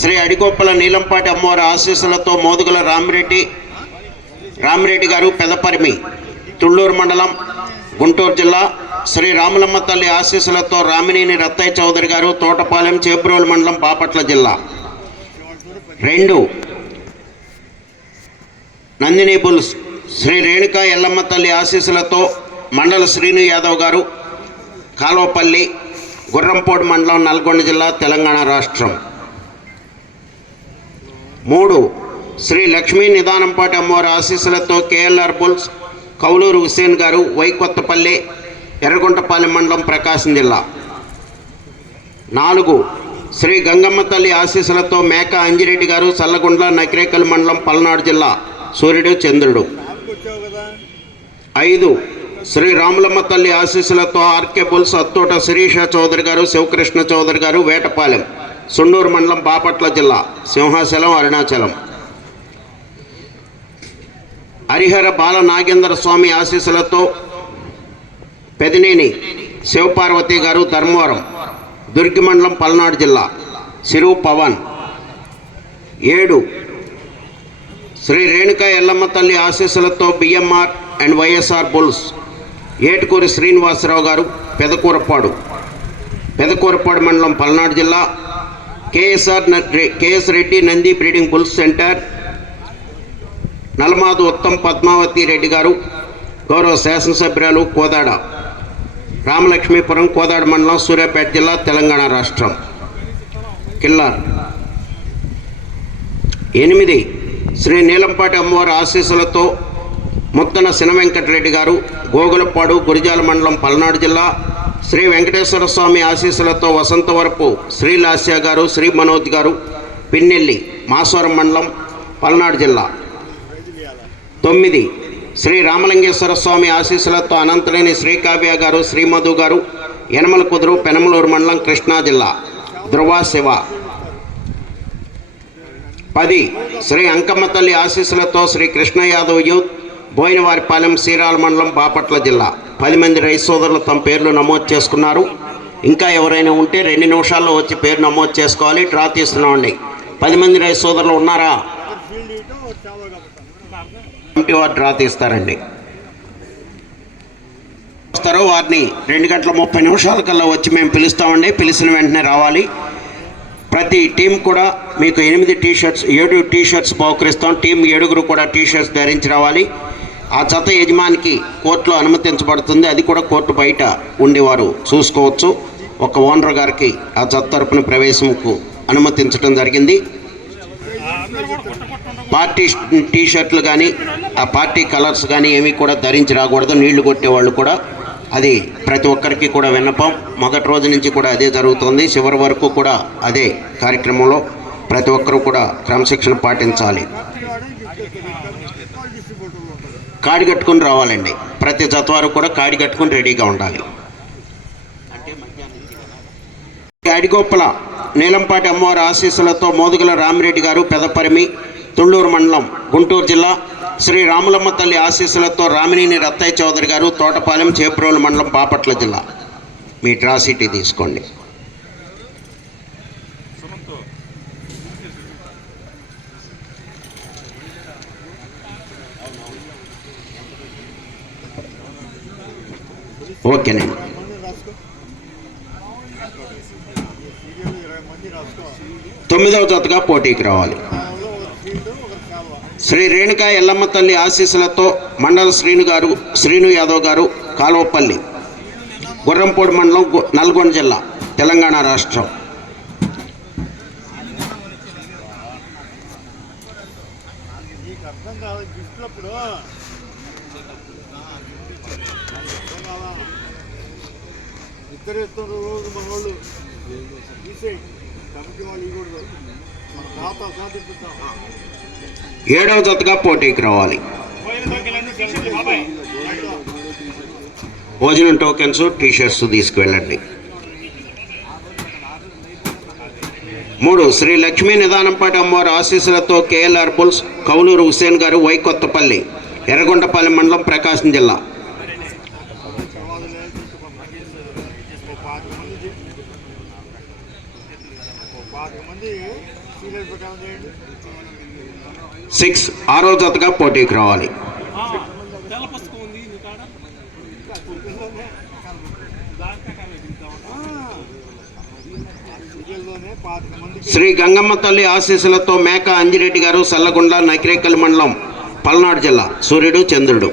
శ్రీ అడిగొప్పల నీలంపాటి అమ్మవారి ఆశీస్సులతో మోదుగుల రామిరెడ్డి రామిరెడ్డి గారు పెదపరిమి తుళ్ళూరు మండలం గుంటూరు జిల్లా శ్రీ రాములమ్మ తల్లి ఆశీస్సులతో రామినేని రత్తయ్య చౌదరి గారు తోటపాలెం చేబ్రోలు మండలం బాపట్ల జిల్లా. రెండు నందిని బుల్స్ శ్రీ రేణుకా ఎల్లమ్మ తల్లి ఆశీస్సులతో మండల శ్రీను యాదవ్ గారు కాలువపల్లి గుర్రంపోడు మండలం నల్గొండ జిల్లా తెలంగాణ రాష్ట్రం. మూడు శ్రీ లక్ష్మీ నిదానంపాటి అమ్మవారి ఆశీస్సులతో కేఎల్ఆర్ బుల్స్ కౌలూరు హుసేన్ గారు వైకొత్తపల్లి ఎర్రగుంటపాలెం మండలం ప్రకాశం జిల్లా. నాలుగు శ్రీ గంగమ్మ తల్లి ఆశీస్సులతో మేక అంజిరెడ్డి గారు చల్లగుండ్ల నకిరేకల్ మండలం పల్నాడు జిల్లా సూర్యుడు చంద్రుడు. ఐదు శ్రీ రాములమ్మ తల్లి ఆశీస్సులతో ఆర్కే బుల్స్ అత్తోట శిరీష చౌదరి గారు శివకృష్ణ చౌదరి గారు వేటపాలెం. సుండూరు మండలం బాపట్ల జిల్లా సింహాచలం అరుణాచలం. హరిహర బాల నాగేంద్ర స్వామి ఆశీస్సులతో పెదినేని శివపార్వతి గారు ధర్మవరం దుర్గి మండలం పల్నాడు జిల్లా సిరు పవన్. ఏడు శ్రీ రేణుకా ఎల్లమ్మ తల్లి ఆశీస్సులతో BMR and YSR bulls Etukuri Srinivasarao garu Pedakurapadu. Pedakurapadu మండలం పల్నాడు జిల్లా కేఎస్ఆర్ న- KS Reddy Nandi breeding bulls centre. Nalmadu Uttam Padmavathi Reddy garu గౌరవ శాసనసభ్యురాలు కోదాడ. రామలక్ష్మీపురం కోదాడ మండలం సూర్యాపేట జిల్లా తెలంగాణ రాష్ట్రం. కిల్లార్. ఎనిమిది శ్రీ నీలంపాటి అమ్మవారి ఆశీస్సులతో ముత్తన శనవెంకటరెడ్డి గారు గోగులపాడు గురిజాల మండలం పల్నాడు జిల్లా శ్రీ వెంకటేశ్వర స్వామి ఆశీస్సులతో వసంతవరపు శ్రీ లాస్య గారు శ్రీ మనోజ్ గారు పిన్నెల్లి మాసవరం మండలం పల్నాడు జిల్లా. తొమ్మిది. శ్రీ రామలింగేశ్వర స్వామి ఆశీస్సులతో అనంతలేని శ్రీకావ్య గారు శ్రీమధు గారు యనమల కుదురు పెనమలూరు మండలం కృష్ణా జిల్లా. ధ్రువ శివ. పది. శ్రీ అంకమ్మ తల్లి ఆశీస్సులతో శ్రీ కృష్ణ యాదవ్ యూత్ బోయినవారిపాలెం సీరాల మండలం బాపట్ల జిల్లా. పది మంది రైతు సోదరులు తమ పేర్లు నమోదు చేసుకున్నారు. ఇంకా ఎవరైనా ఉంటే రెండు నిమిషాల్లో వచ్చి పేరు నమోదు చేసుకోవాలి. డ్రా తీస్తున్నామండి. పది మంది రైతు సోదరులు ఉన్నారా? వారు డ్రా తీస్తారండి. వస్తారో. వారిని రెండు గంటల ముప్పై నిమిషాల కల్లా వచ్చి మేము పిలుస్తామండి. పిలిచిన వెంటనే రావాలి. ప్రతి టీం కూడా మీకు ఎనిమిది టీ షర్ట్స్ ఏడు టీ షర్ట్స్ బహుకరిస్తాం. టీం ఏడుగురు కూడా టీ షర్ట్స్ ధరించి రావాలి. ఆ జత యజమానికి కోర్టులో అనుమతించబడుతుంది. అది కూడా కోర్టు బయట ఉండేవారు చూసుకోవచ్చు. ఒక ఓనర్ గారికి ఆ జత తరపున ప్రవేశంకు అనుమతించడం జరిగింది. పార్టీ టీ షర్ట్లు కానీ ఆ పార్టీ కలర్స్ కానీ ఏమీ కూడా ధరించి రాకూడదు. నీళ్ళు కొట్టేవాళ్ళు కూడా. అది ప్రతి ఒక్కరికి కూడా విన్నపం. మొదటి రోజు నుంచి కూడా అదే జరుగుతుంది. చివరి వరకు కూడా అదే కార్యక్రమంలో ప్రతి ఒక్కరూ కూడా క్రమశిక్షణ పాటించాలి. కాడి కట్టుకుని రావాలండి. ప్రతి జతవారు కూడా కాడి కట్టుకుని రెడీగా ఉండాలి. అడిగొప్పల నీలంపాటి అమ్మవారి ఆశీస్సులతో మోదుగుల రామిరెడ్డి గారు పెదపరిమి తుళ్ళూరు మండలం గుంటూరు జిల్లా శ్రీ రాములమ్మ తల్లి ఆశీస్సులతో రామినేని రత్తయ్య చౌదరి గారు తోటపాలెం చేప్రోలు మండలం బాపట్ల జిల్లా. మీ డ్రా తీసుకోండి. ఓకేనండి తొమ్మిదవ జతగా పోటీకి రావాలి. శ్రీ రేణుకా ఎల్లమ్మ తల్లి ఆశీస్సులతో మండల శ్రీను గారు శ్రీను యాదవ్ గారు కాలువపల్లి గుర్రంపూడి మండలం నల్గొండ జిల్లా తెలంగాణ రాష్ట్రం. అర్థం కాదు ఇద్దరు రోజు మన వాళ్ళు. తీసేయి. కమిటీ వాళ్ళు ఇవ్వకూడదు. మన తాత సాధిస్తాం ఏడవ జతగా పోటీకి రావాలి. భోజనం టోకెన్స్ టీషర్ట్స్ తీసుకువెళ్ళండి. మూడు శ్రీ లక్ష్మీ నిదానంపాటి అమ్మవారి ఆశీస్సులతో కేఎల్ఆర్ బుల్స్ కౌలూరు హుసేన్ గారు వైకొత్తపల్లి. ఎర్రగొండపల్లి మండలం ప్రకాశం జిల్లా. సిక్స్ ఆరో జతగా పోటీకి రావాలి. శ్రీ గంగమ్మ తల్లి ఆశీస్సులతో మేక అంజిరెడ్డి గారు సల్లగుండ నకిరేకల్ మండలం పల్నాడు జిల్లా. సూర్యుడు చంద్రుడు.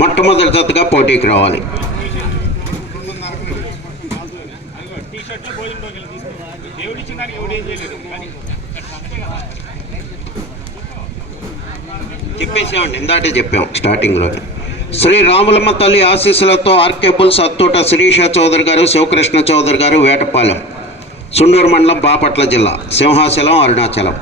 మొట్టమొదటి జతగా పోటీకి రావాలి. చెప్పేసామండి ఇందాటే చెప్పాం స్టార్టింగ్లోనే. శ్రీ రాములమ్మ తల్లి ఆశీస్సులతో ఆర్కేబుల్ సత్తోట శిరీష చౌదరి గారు శివకృష్ణ చౌదరి గారు వేటపాలెం సుండూరు మండలం బాపట్ల జిల్లా సింహాచలం అరుణాచలం.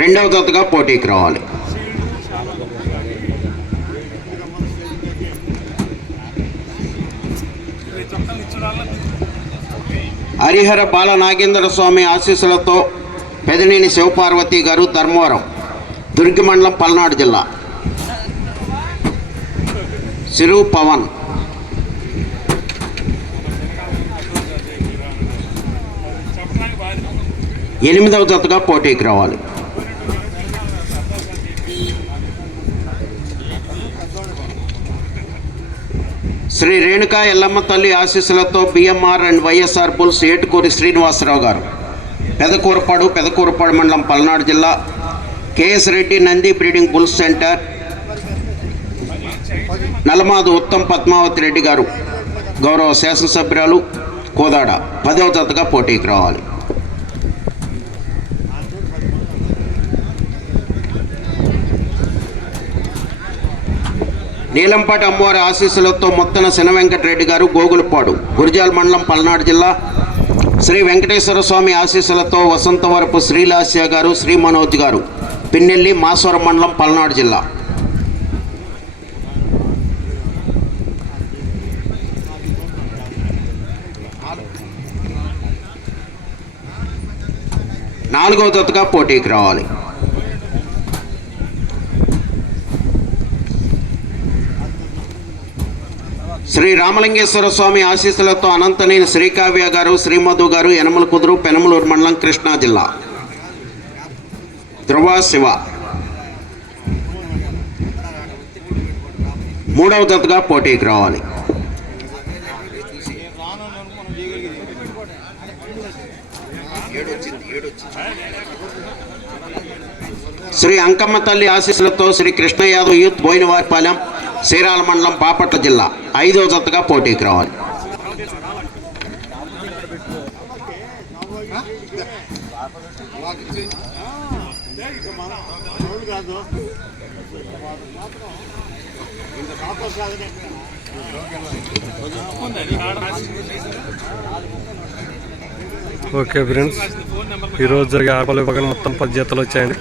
రెండవ జతగా పోటీకి రావాలి. హరిహర బాల నాగేంద్ర స్వామి ఆశీస్సులతో పెదనేని శివపార్వతి గారు ధర్మవరం దుర్గి మండలం పల్నాడు జిల్లా. సిరు పవన్. ఎనిమిదవ జతగా పోటీకి రావాలి. శ్రీ రేణుకా ఎల్లమ్మ తల్లి ఆశీస్సులతో BMR and YSR bulls Etukuri Srinivasarao garu. Pedakurapadu Pedakurapadu మండలం పల్నాడు జిల్లా KS Reddy Nandi breeding bulls centre. Nalamadu Uttam Padmavathi Reddy garu గౌరవ శాసనసభ్యురాలు కోదాడ. పదవ జతగా పోటీకి రావాలి. నీలంపాటి అమ్మవారి ఆశీస్సులతో మొత్తన శన వెంకటరెడ్డి గారు గోగులపాడు గురిజాల మండలం పల్నాడు జిల్లా శ్రీ వెంకటేశ్వర స్వామి ఆశీస్సులతో వసంతవరపు శ్రీలాస్య గారు శ్రీ మనోజ్ గారు పిన్నెల్లి మాసవరం మండలం పల్నాడు జిల్లా. నాలుగవ జతగా పోటీకి రావాలి. శ్రీ రామలింగేశ్వర స్వామి ఆశీస్సులతో అనంతనైన శ్రీకావ్య గారు శ్రీమధు గారు యనమల కుదురు పెనమలూరు మండలం కృష్ణా జిల్లా. ధ్రువ శివ. మూడవ దత్తగా పోటీకి రావాలి. శ్రీ అంకమ్మ తల్లి ఆశీస్సులతో శ్రీ కృష్ణ యాదవ్ యూత్ బోయినవారిపాలెం శ్రీరాల మండలం బాపట్ల జిల్లా ఐదవ జతగా పోటీకి రావాలి. ఓకే ఫ్రెండ్స్ ఈరోజు జరిగే ఆటల విభాగం మొత్తం పది జతలు వచ్చాయండి.